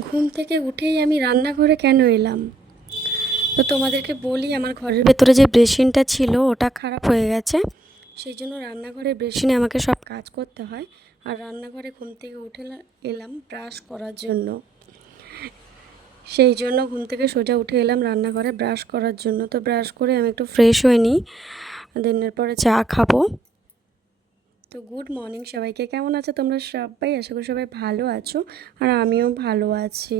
ঘুম থেকে উঠেই আমি রান্নাঘরে কেন এলাম? তো তোমাদেরকে বলি, আমার ঘরের ভেতরে যে বেসিনটা ছিল, ওটা খারাপ হয়ে গেছে। সেই জন্য রান্নাঘরের বেসিনে আমাকে সব কাজ করতে হয়। আর রান্নাঘরে ঘুম থেকে উঠে এলাম ব্রাশ করার জন্য। সেই জন্য ঘুম থেকে সোজা উঠে এলাম রান্নাঘরে ব্রাশ করার জন্য। তো ব্রাশ করে আমি একটু ফ্রেশ হয়ে নিই। দেন এরপরে চা খাব। তো গুড মর্নিং সবাইকে। কেমন আছো তোমরা সবাই? আশা করি সবাই ভালো আছো আর আমিও ভালো আছি।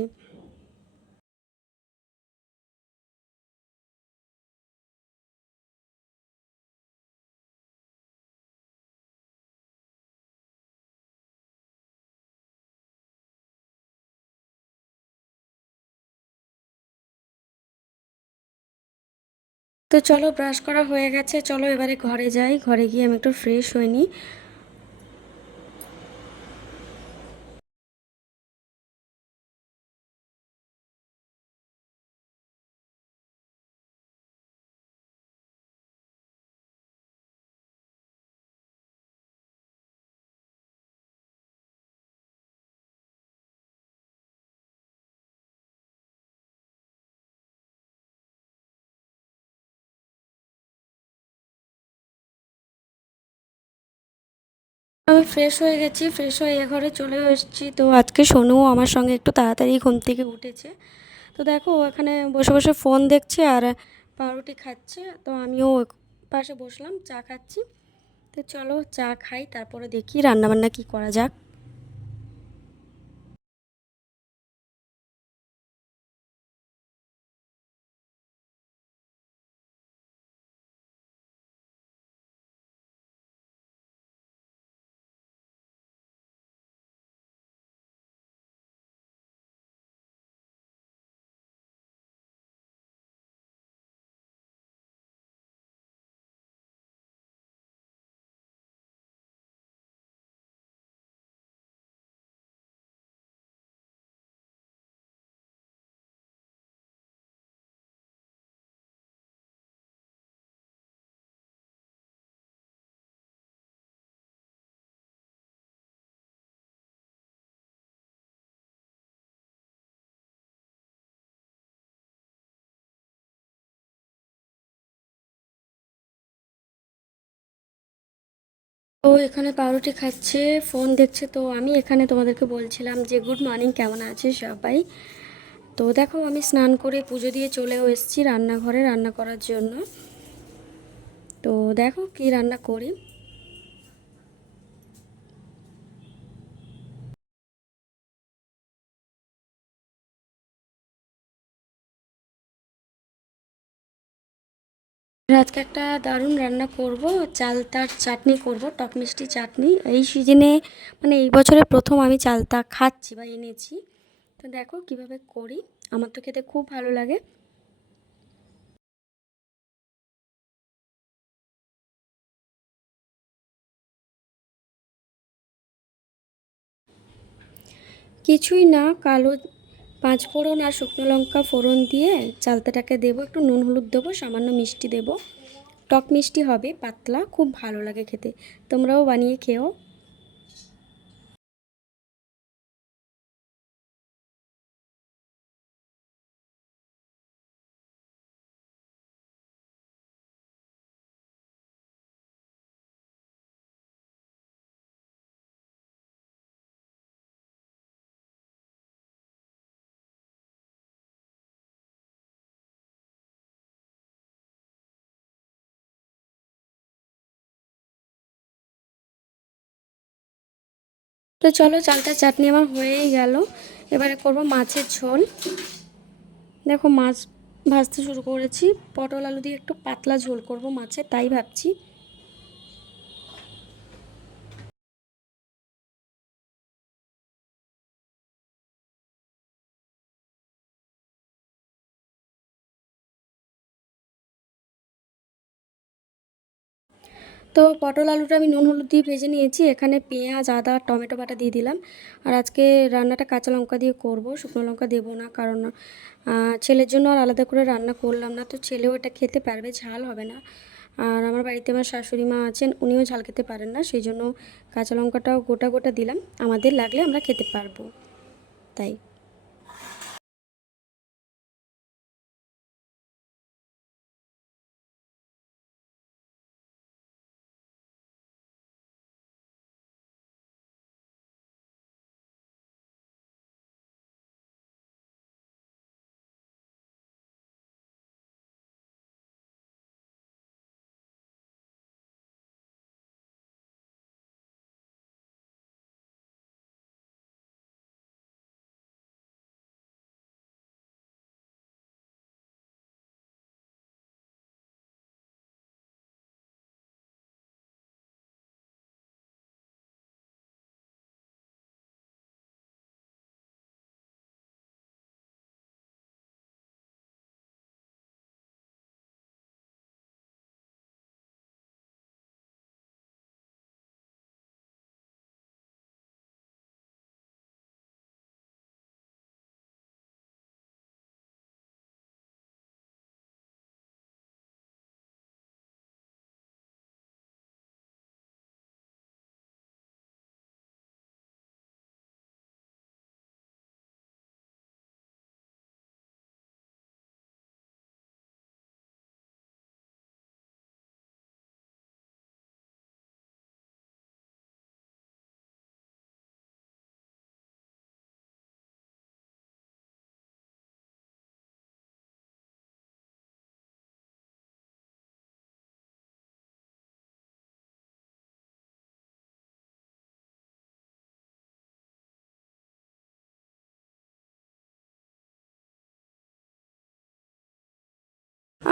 তো চলো ব্রাশ করা হয়ে গেছে। চলো এবারে ঘরে যাই। ঘরে গিয়ে আমি একটু ফ্রেশ হয়ে নিই। আমি ফ্রেশ হয়ে গেছি ফ্রেশ হয়ে এ ঘরে চলে এসেছি। তো আজকে সোনু আমার সঙ্গে একটু তাড়াতাড়ি ঘুম থেকে উঠেছে। তো দেখো এখানে বসে বসে ফোন দেখছে আর পাউরুটি খাচ্ছে। তো আমিও পাশে বসলাম, চা খাচ্ছি। তো চলো চা খাই, তারপরে দেখি রান্নাবান্না কি করা যাক। ও এখানে পাউরুটি খাচ্ছে, ফোন দেখছে। তো আমি এখানে তোমাদেরকে বলছিলাম যে, গুড মর্নিং, কেমন আছে সবাই? তো দেখো, আমি স্নান করে পুজো দিয়ে চলেও এসেছি রান্নাঘরে রান্না করার জন্য। তো দেখো কি রান্না করি। আজকে একটা দারুণ রান্না করব। চালতার চাটনি করব, টক মিষ্টি চাটনি। এই সিজনে মানে এই বছরে প্রথম আমি চালতা খাচ্ছি বা এনেছি। তো দেখো কীভাবে করি, আমার তো খেতে খুব ভালো লাগে। কিছুই না, কালো পাঁচ ফোড়ন আর শুকনো লঙ্কা ফোড়ন দিয়ে চালতাটাকে দেবো, একটু নুন হলুদ দেবো, সামান্য মিষ্টি দেবো। টক মিষ্টি হবে, পাতলা, খুব ভালো লাগে খেতে। তোমরাও বানিয়ে খেও। তো চলো চালটা চাটনি আমার হয়েই গেল। এবারে করব মাছের ঝোল। দেখো মাছ ভাজতে শুরু করেছি। পটল আলু দিয়ে একটু পাতলা ঝোল করব মাছের তাই ভাবছি। তো পটল আলুটা আমি নুন হলুদ দিয়ে ভেজে নিয়েছি। এখানে পেঁয়াজ, আদা, টমেটো বাটা দিয়ে দিলাম। আর আজকে রান্নাটা কাঁচা লঙ্কা দিয়ে করব। শুকনো লঙ্কা দেবো না কারণ ছেলের জন্য আর আলাদা করে রান্না করলাম না। তো ছেলেও এটা খেতে পারবে, ঝাল হবে না। আর আমার বাড়িতে আমার শাশুড়ি মা আছেন, উনিও ঝাল খেতে পারেন না। সেই জন্য কাঁচা লঙ্কাটাও গোটা গোটা দিলাম। আমাদের লাগলে আমরা খেতে পারব। তাই।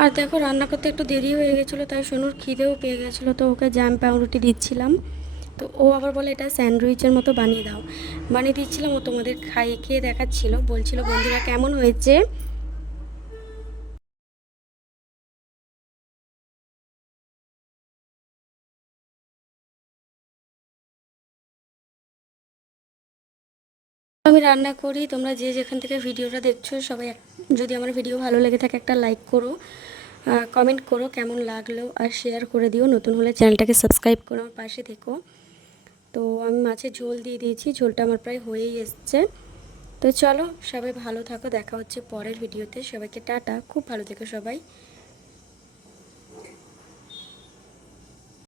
আর দেখো, রান্না করতে একটু দেরি হয়ে গেছিল, তাই সোনুর খিদেও পেয়ে গেছিল, তো ওকে জ্যাম পাউরুটি দিচ্ছিলাম। তো ও আবার বলে, এটা স্যান্ডউইচের মতো বানিয়ে দাও। বানিয়ে দিচ্ছিলাম, ও তোমাদের খাইয়ে খেয়ে দেখাচ্ছিল, বলছিল, বন্ধুরা, কেমন হয়েছে? আমি রান্না করি, তোমরা যে যেখান থেকে ভিডিওটা দেখছ, সবাই যদি আমার ভিডিও ভালো লেগে থাকে একটা লাইক করো কমেন্ট করো কেমন লাগল আর শেয়ার করে দিও। নতুন হলে চ্যানেলটাকে সাবস্ক্রাইব করো আমার পাশে থেকো। তো আমি মাছের ঝোল দিয়ে দিয়েছি, ঝোলটা আমার প্রায় হয়েই এসছে। তো চলো সবাই ভালো থাকো, দেখা হচ্ছে পরের ভিডিওতে সবাইকে টাটা, খুব ভালো থেকো সবাই।